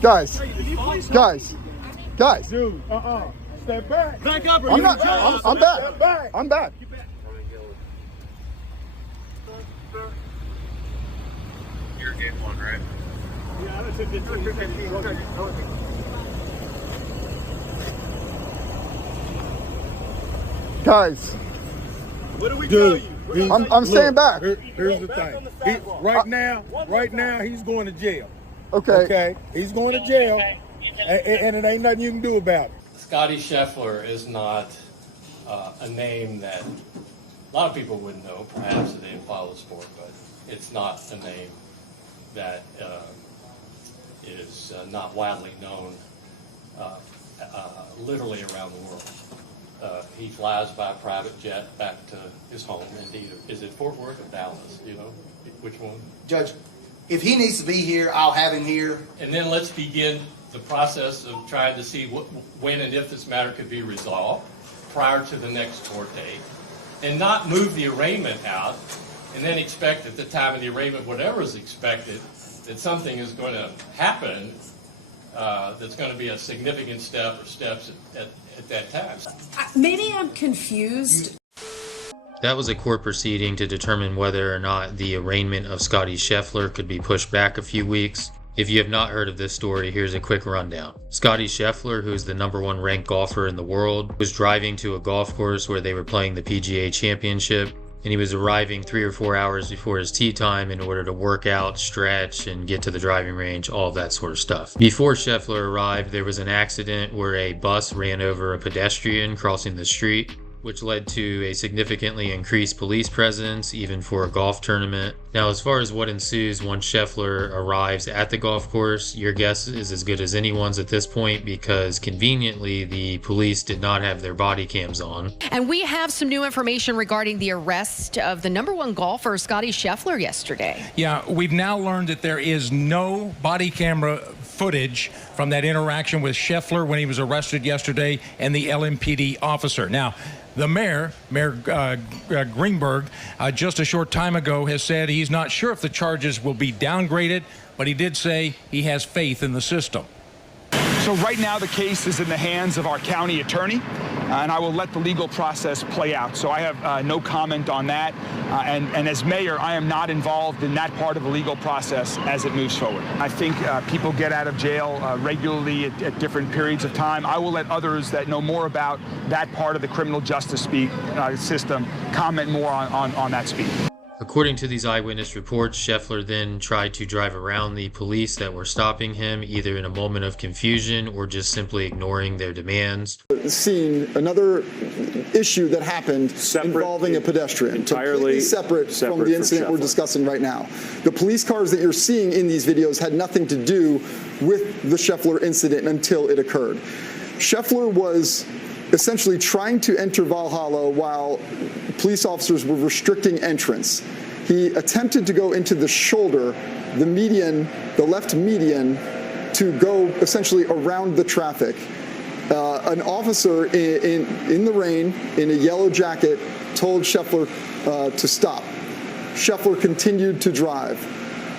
Guys. Dude, step back. Back up, or I'm you not. drive. I'm back. Step back. I'm back. You're game one, right? Yeah, I took 15. Guys, What do we tell you? I'm staying back. Here's the thing. Right now, he's going to jail. Okay. Okay? He's going to jail, and it ain't nothing you can do about it. Scottie Scheffler is not a name that a lot of people would know, perhaps if they didn't follow the sport, but it's not a name that is not widely known literally around the world. He flies by private jet back to his home in either, is it Fort Worth or Dallas, you know, which one? Judge, if he needs to be here, I'll have him here. And then let's begin the process of trying to see when and if this matter could be resolved prior to the next court date, and not move the arraignment out and then expect at the time of the arraignment, whatever is expected, that something is going to happen that's going to be a significant step or steps at that time. Maybe I'm confused. That was a court proceeding to determine whether or not the arraignment of Scottie Scheffler could be pushed back a few weeks. If you have not heard of this story, here's a quick rundown. Scottie Scheffler, who is the #1 ranked golfer in the world, was driving to a golf course where they were playing the PGA Championship, and he was arriving 3 or 4 hours before his tee time in order to work out, stretch, and get to the driving range, all of that sort of stuff. Before Scheffler arrived, there was an accident where a bus ran over a pedestrian crossing the street, which led to a significantly increased police presence, even for a golf tournament. Now, as far as what ensues once Scheffler arrives at the golf course, your guess is as good as anyone's at this point, because conveniently, the police did not have their body cams on. And we have some new information regarding the arrest of the #1 golfer, Scottie Scheffler, yesterday. Yeah, we've now learned that there is no body camera footage from that interaction with Scheffler when he was arrested yesterday and the LMPD officer. Now, the Mayor Greenberg, just a short time ago has said he's not sure if the charges will be downgraded, but he did say he has faith in the system. So right now the case is in the hands of our county attorney, and I will let the legal process play out. So I have no comment on that. And as mayor, I am not involved in that part of the legal process as it moves forward. I think people get out of jail regularly at different periods of time. I will let others that know more about that part of the criminal justice system comment more on that speed. According to these eyewitness reports, Scheffler then tried to drive around the police that were stopping him, either in a moment of confusion or just simply ignoring their demands. Seen another issue that happened involving a pedestrian, completely separate from the incident we're discussing right now. The police cars that you're seeing in these videos had nothing to do with the Scheffler incident until it occurred. Scheffler was essentially trying to enter Valhalla while police officers were restricting entrance. He attempted to go into the shoulder, the median, the left median, to go essentially around the traffic. An officer in the rain, in a yellow jacket, told Scheffler to stop. Scheffler continued to drive.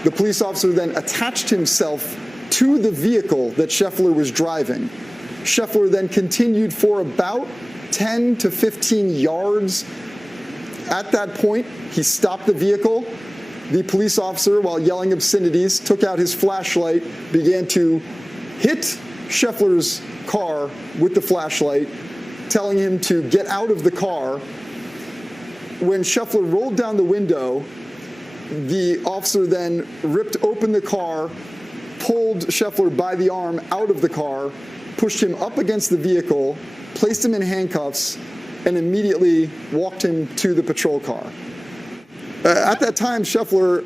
The police officer then attached himself to the vehicle that Scheffler was driving. Scheffler then continued for about 10 to 15 yards. At that point, he stopped the vehicle. The police officer, while yelling obscenities, took out his flashlight, began to hit Scheffler's car with the flashlight, telling him to get out of the car. When Scheffler rolled down the window, the officer then ripped open the car, pulled Scheffler by the arm out of the car, pushed him up against the vehicle, placed him in handcuffs, and immediately walked him to the patrol car. At that time, Scheffler,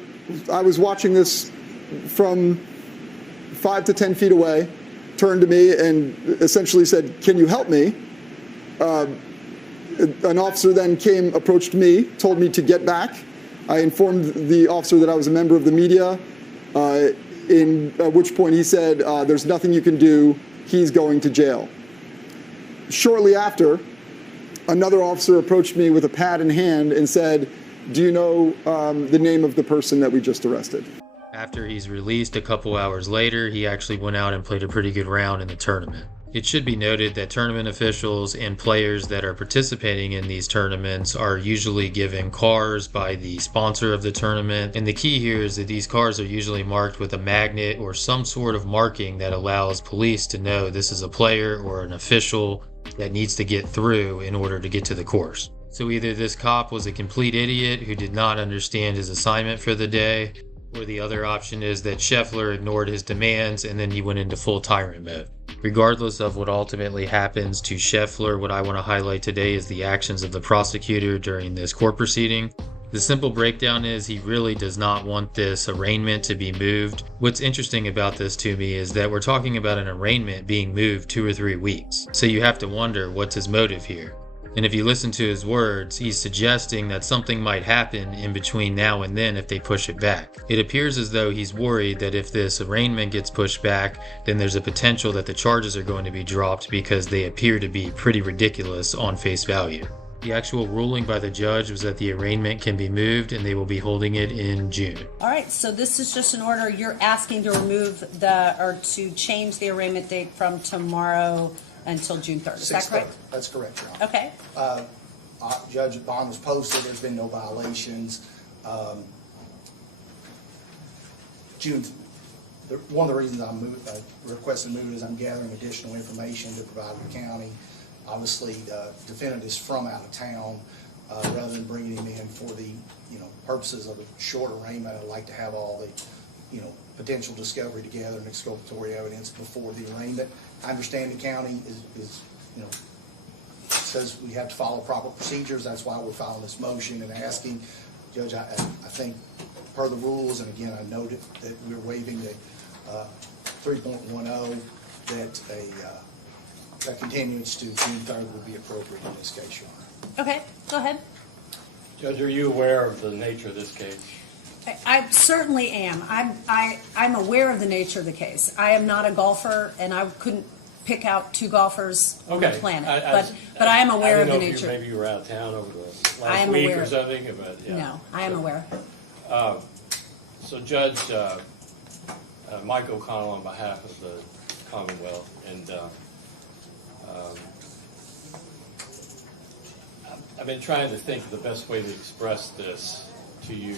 I was watching this from 5 to 10 feet away, turned to me and essentially said, "Can you help me?" An officer then approached me, told me to get back. I informed the officer that I was a member of the media, at which point he said, "There's nothing you can do. He's going to jail." Shortly after, another officer approached me with a pad in hand and said, "Do you know the name of the person that we just arrested?" After he's released a couple hours later, he actually went out and played a pretty good round in the tournament. It should be noted that tournament officials and players that are participating in these tournaments are usually given cars by the sponsor of the tournament. And the key here is that these cars are usually marked with a magnet or some sort of marking that allows police to know this is a player or an official that needs to get through in order to get to the course. So either this cop was a complete idiot who did not understand his assignment for the day, or the other option is that Scheffler ignored his demands and then he went into full tyrant mode. Regardless of what ultimately happens to Scheffler, what I want to highlight today is the actions of the prosecutor during this court proceeding. The simple breakdown is he really does not want this arraignment to be moved. What's interesting about this to me is that we're talking about an arraignment being moved 2 or 3 weeks. So you have to wonder, what's his motive here? And if you listen to his words, he's suggesting that something might happen in between now and then if they push it back. It appears as though he's worried that if this arraignment gets pushed back, then there's a potential that the charges are going to be dropped because they appear to be pretty ridiculous on face value. The actual ruling by the judge was that the arraignment can be moved and they will be holding it in June. All right, so this is just an order. You're asking to remove to change the arraignment date from tomorrow until June 3rd. Is that correct? That's correct, Your Honor. Okay. Judge, bond was posted. There's been no violations. One of the reasons I'm requesting to move it is I'm gathering additional information to provide the county. Obviously, the defendant is from out of town. Rather than bringing him in for the purposes of a short arraignment, I'd like to have all the potential discovery together and exculpatory evidence before the arraignment. I understand the county is says we have to follow proper procedures. That's why we're filing this motion and asking. Judge, I think per the rules, and again, I noted that we're waiving the 3.10, that a continuance to June 3rd would be appropriate in this case, Your Honor. Okay, go ahead. Judge, are you aware of the nature of this case? I certainly am. I'm aware of the nature of the case. I am not a golfer, and I couldn't pick out 2 golfers on the planet. But I am aware of the nature. Maybe you were out of town over the last week or something. But, yeah. No, I am aware. So, Judge Mike O'Connell, on behalf of the Commonwealth, and I've been trying to think of the best way to express this to you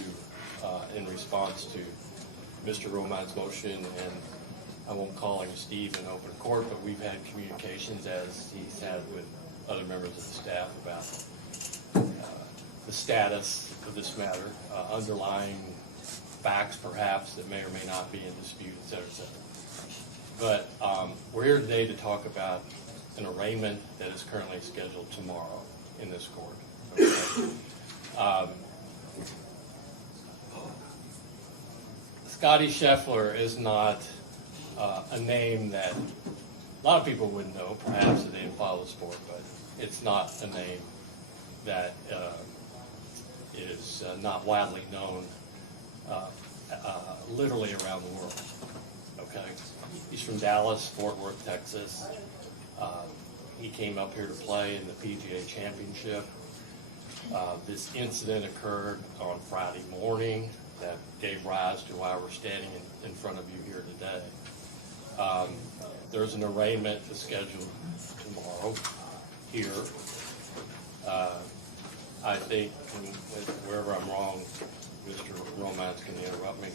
in response to Mr. Romine's motion, and I won't call him Steve in open court, but we've had communications, as he's had with other members of the staff, about the status of this matter, underlying facts perhaps that may or may not be in dispute, et cetera, et cetera. But we're here today to talk about an arraignment that is currently scheduled tomorrow in this court. Okay? Scottie Scheffler is not a name that a lot of people would know, perhaps, if they didn't follow the sport, but it's not a name that is not widely known literally around the world. Okay? He's from Dallas, Fort Worth, Texas. He came up here to play in the PGA Championship. This incident occurred on Friday morning that gave rise to why we're standing in front of you here today. There's an arraignment scheduled tomorrow here. I think, wherever I'm wrong, Mr. Romance can interrupt me.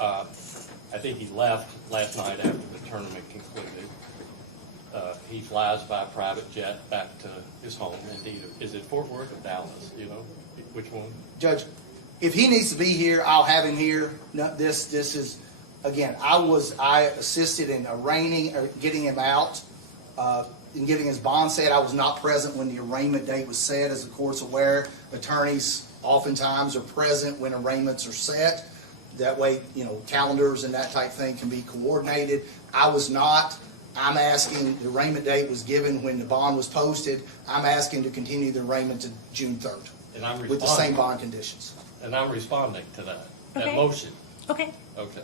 I think he left last night after the tournament concluded. He flies by private jet back to his home. Indeed, is it Fort Worth or Dallas? You know, which one? Judge, if he needs to be here, I'll have him here. No, this is, again, I assisted in arraigning or getting him out, in getting his bond set. I was not present when the arraignment date was set. As the court's aware, attorneys oftentimes are present when arraignments are set. That way, calendars and that type thing can be coordinated. I was not. I'm asking, the arraignment date was given when the bond was posted. I'm asking to continue the arraignment to June 3rd. And I'm with the same bond conditions. And I'm responding to that Okay. motion. Okay. Okay.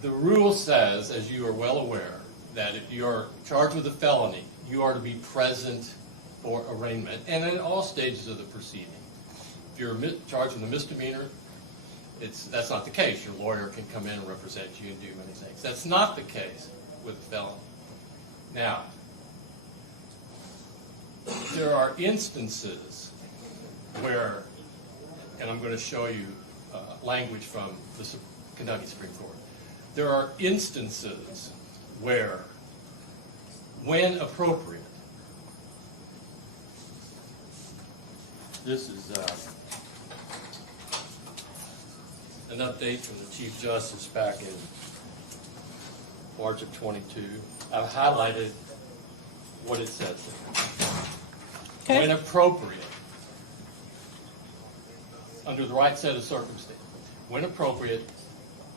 The rule says, as you are well aware, that if you are charged with a felony, you are to be present for arraignment and in all stages of the proceeding. If you're charged with a misdemeanor, that's not the case. Your lawyer can come in and represent you and do many things. That's not the case with a felon. Now, there are instances where, and I'm going to show you language from the Kentucky Supreme Court. There are instances where, when appropriate, this is an update from the Chief Justice back in March of 22. I've highlighted what it says there. Okay. When appropriate, under the right set of circumstances, when appropriate,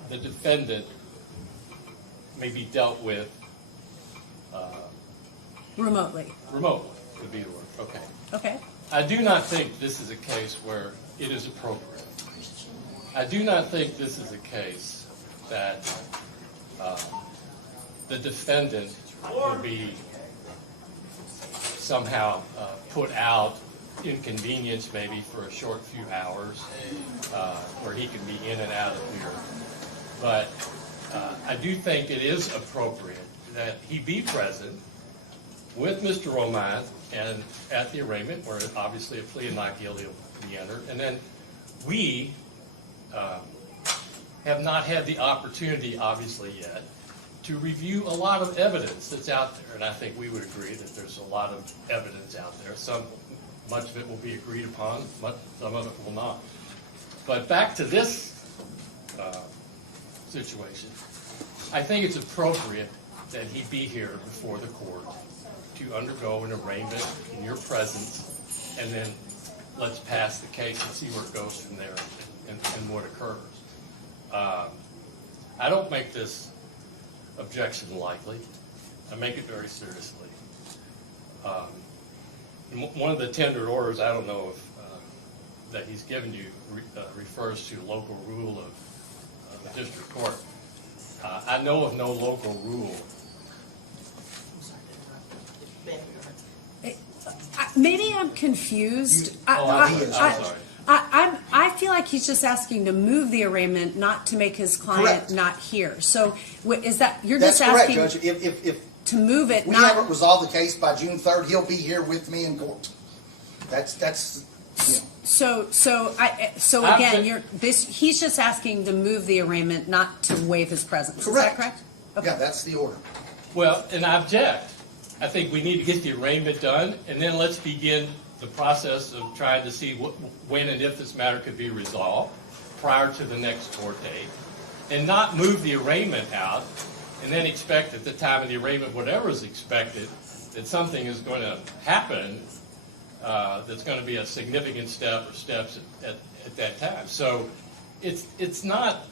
the defendant may be dealt with remotely. Remotely would be the word. Okay. Okay. I do not think this is a case where it is appropriate. I do not think this is a case that the defendant will be somehow put out, inconvenienced maybe for a short few hours, where he can be in and out of here. But I do think it is appropriate that he be present with Mr. Roman and at the arraignment, where obviously a plea of not guilty will be entered. And then we have not had the opportunity, obviously yet, to review a lot of evidence that's out there. And I think we would agree that there's a lot of evidence out there. Much of it will be agreed upon, some of it will not. But back to this situation, I think it's appropriate that he be here before the court to undergo an arraignment in your presence, and then let's pass the case and see where it goes from there and what occurs. I don't make this objection lightly. I make it very seriously. One of the tendered orders, I don't know if that he's given you refers to local rule of the district court. I know of no local rule. Maybe I'm confused. I feel like he's just asking to move the arraignment, not to make his client Correct. not here. So is that you're That's just correct, asking Judge. If to move it? we not haven't resolved the case by June 3rd, he'll be here with me in court. That's you know. So again, he's just asking to move the arraignment, not to waive his presence. Correct. Is that correct? Okay. Yeah, that's the order. Well, and I object. I think we need to get the arraignment done, and then let's begin the process of trying to see when and if this matter could be resolved prior to the next court date, and not move the arraignment out and then expect at the time of the arraignment, whatever is expected, that something is going to happen that's going to be a significant step or steps at that time. So it's not.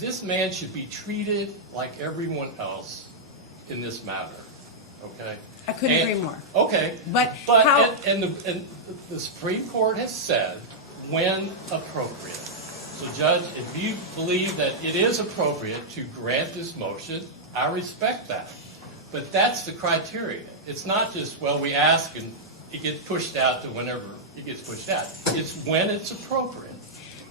This man should be treated like everyone else in this matter. Okay. I couldn't agree more. Okay. But how? And the Supreme Court has said when appropriate. So, Judge, if you believe that it is appropriate to grant this motion, I respect that. But that's the criteria. It's not just, well, we ask and it gets pushed out to whenever it gets pushed out. It's when it's appropriate.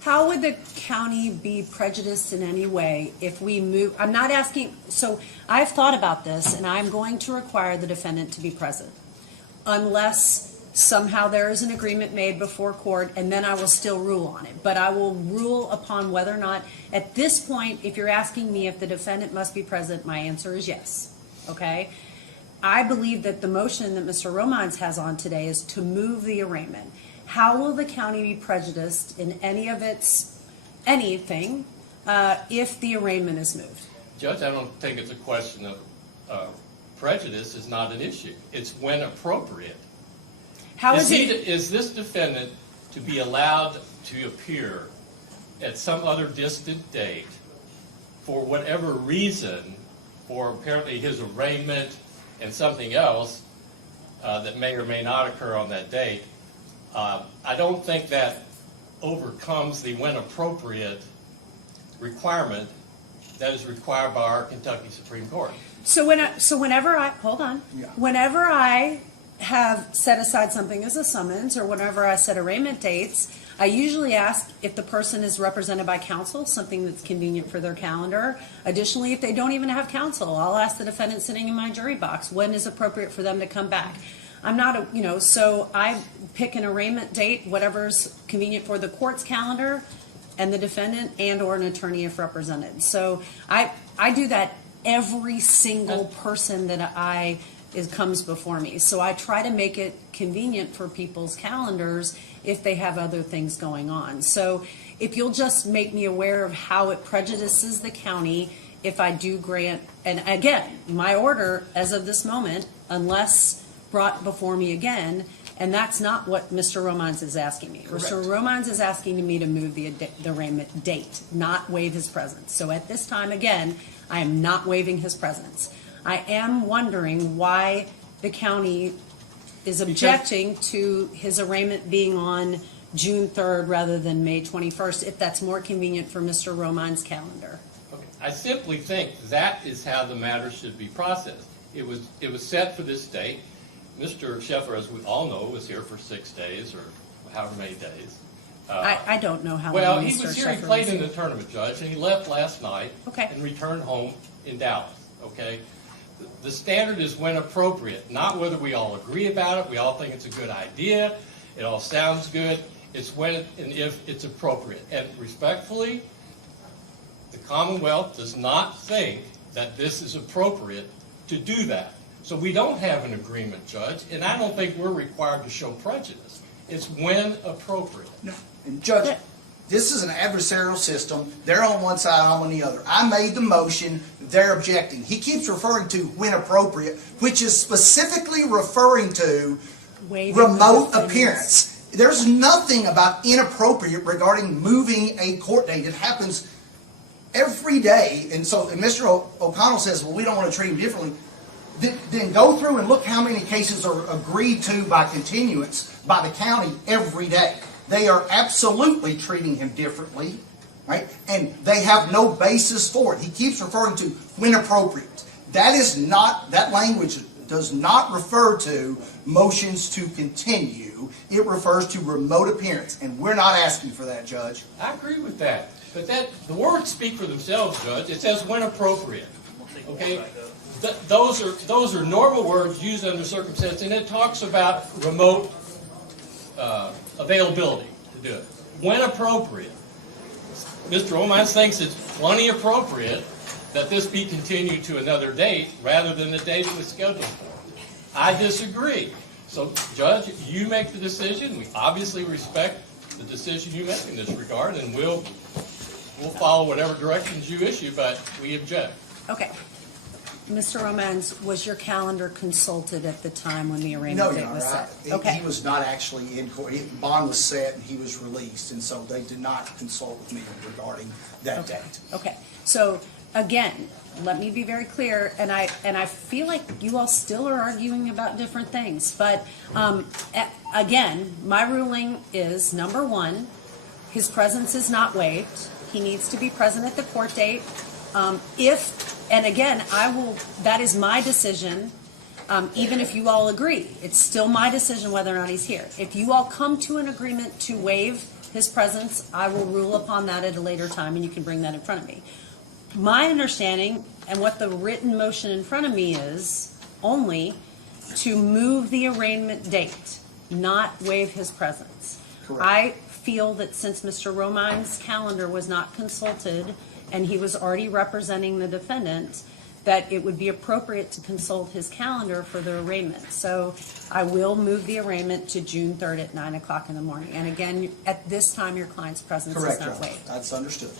How would the county be prejudiced in any way if we move? I'm not asking. So I've thought about this, and I'm going to require the defendant to be present, unless somehow there is an agreement made before court, and then I will still rule on it. But I will rule upon whether or not, at this point, if you're asking me if the defendant must be present, my answer is yes. Okay? I believe that the motion that Mr. Romans has on today is to move the arraignment. How will the county be prejudiced in anything if the arraignment is moved? Judge, I don't think it's a question of prejudice is not an issue. It's when appropriate. How is this defendant to be allowed to appear at some other distant date for whatever reason, for apparently his arraignment and something else that may or may not occur on that date? I don't think that overcomes the when appropriate requirement that is required by our Kentucky Supreme Court. So whenever I have set aside something as a summons, or whenever I set arraignment dates, I usually ask if the person is represented by counsel, something that's convenient for their calendar. Additionally, if they don't even have counsel, I'll ask the defendant sitting in my jury box when is appropriate for them to come back. I'm not, so I pick an arraignment date, whatever's convenient for the court's calendar and the defendant and or an attorney if represented. So I do that every single person that comes before me. So I try to make it convenient for people's calendars if they have other things going on. So if you'll just make me aware of how it prejudices the county if I do grant, and again, my order as of this moment, unless brought before me again, and that's not what Mr. Romans is asking me. Correct. Mr. Romans is asking me to move the arraignment date, not waive his presence. So at this time, again, I am not waiving his presence. I am wondering why the county is objecting to his arraignment being on June 3rd rather than May 21st, if that's more convenient for Mr. Romans' calendar. Okay. I simply think that is how the matter should be processed. It was set for this date. Mr. Scheffler, as we all know, was here for 6 days or however many days. I don't know how well, long he Mr. was here. Scheffler He played was in here. the tournament, Judge, and he left last night Okay. and returned home in Dallas. Okay, the standard is when appropriate, not whether we all agree about it. We all think it's a good idea. It all sounds good. It's when and if it's appropriate. And respectfully, the Commonwealth does not think that this is appropriate to do that. So we don't have an agreement, Judge, and I don't think we're required to show prejudice. It's when appropriate. No. And Judge, this is an adversarial system. They're on one side, I'm on the other. I made the motion. They're objecting. He keeps referring to when appropriate, which is specifically referring to remote appearance. There's nothing about inappropriate regarding moving a court date. It happens every day. And so Mr. O'Connell says, well, we don't want to treat him differently. Then go through and look how many cases are agreed to by continuance by the county every day. They are absolutely treating him differently, right? And they have no basis for it. He keeps referring to when appropriate. That language does not refer to motions to continue. It refers to remote appearance, and we're not asking for that, Judge. I agree with that. But the words speak for themselves, Judge. It says when appropriate. Okay? Those are normal words used under circumstances, and it talks about remote availability to do it. When appropriate. Mr. Romans thinks it's plenty appropriate that this be continued to another date rather than the date it was scheduled for. I disagree. So, Judge, you make the decision. We obviously respect the decision you make in this regard, and we'll follow whatever directions you issue, but we object. Okay. Mr. Romans, was your calendar consulted at the time when the arraignment date was set? Okay. He was not actually in court. The bond was set and he was released, and so they did not consult with me regarding that date. Okay. So again, let me be very clear, and I feel like you all still are arguing about different things, but again, my ruling is, number one, his presence is not waived. He needs to be present at the court date. And again, that is my decision, even if you all agree. It's still my decision whether or not he's here. If you all come to an agreement to waive his presence, I will rule upon that at a later time, and you can bring that in front of me. My understanding, and what the written motion in front of me is, only to move the arraignment date, not waive his presence. Correct. I feel that since Mr. Romines' calendar was not consulted, and he was already representing the defendant, that it would be appropriate to consult his calendar for the arraignment. So I will move the arraignment to June 3rd at 9 o'clock in the morning. And again, at this time, your client's presence is Correct, not Judge. waived. That's understood.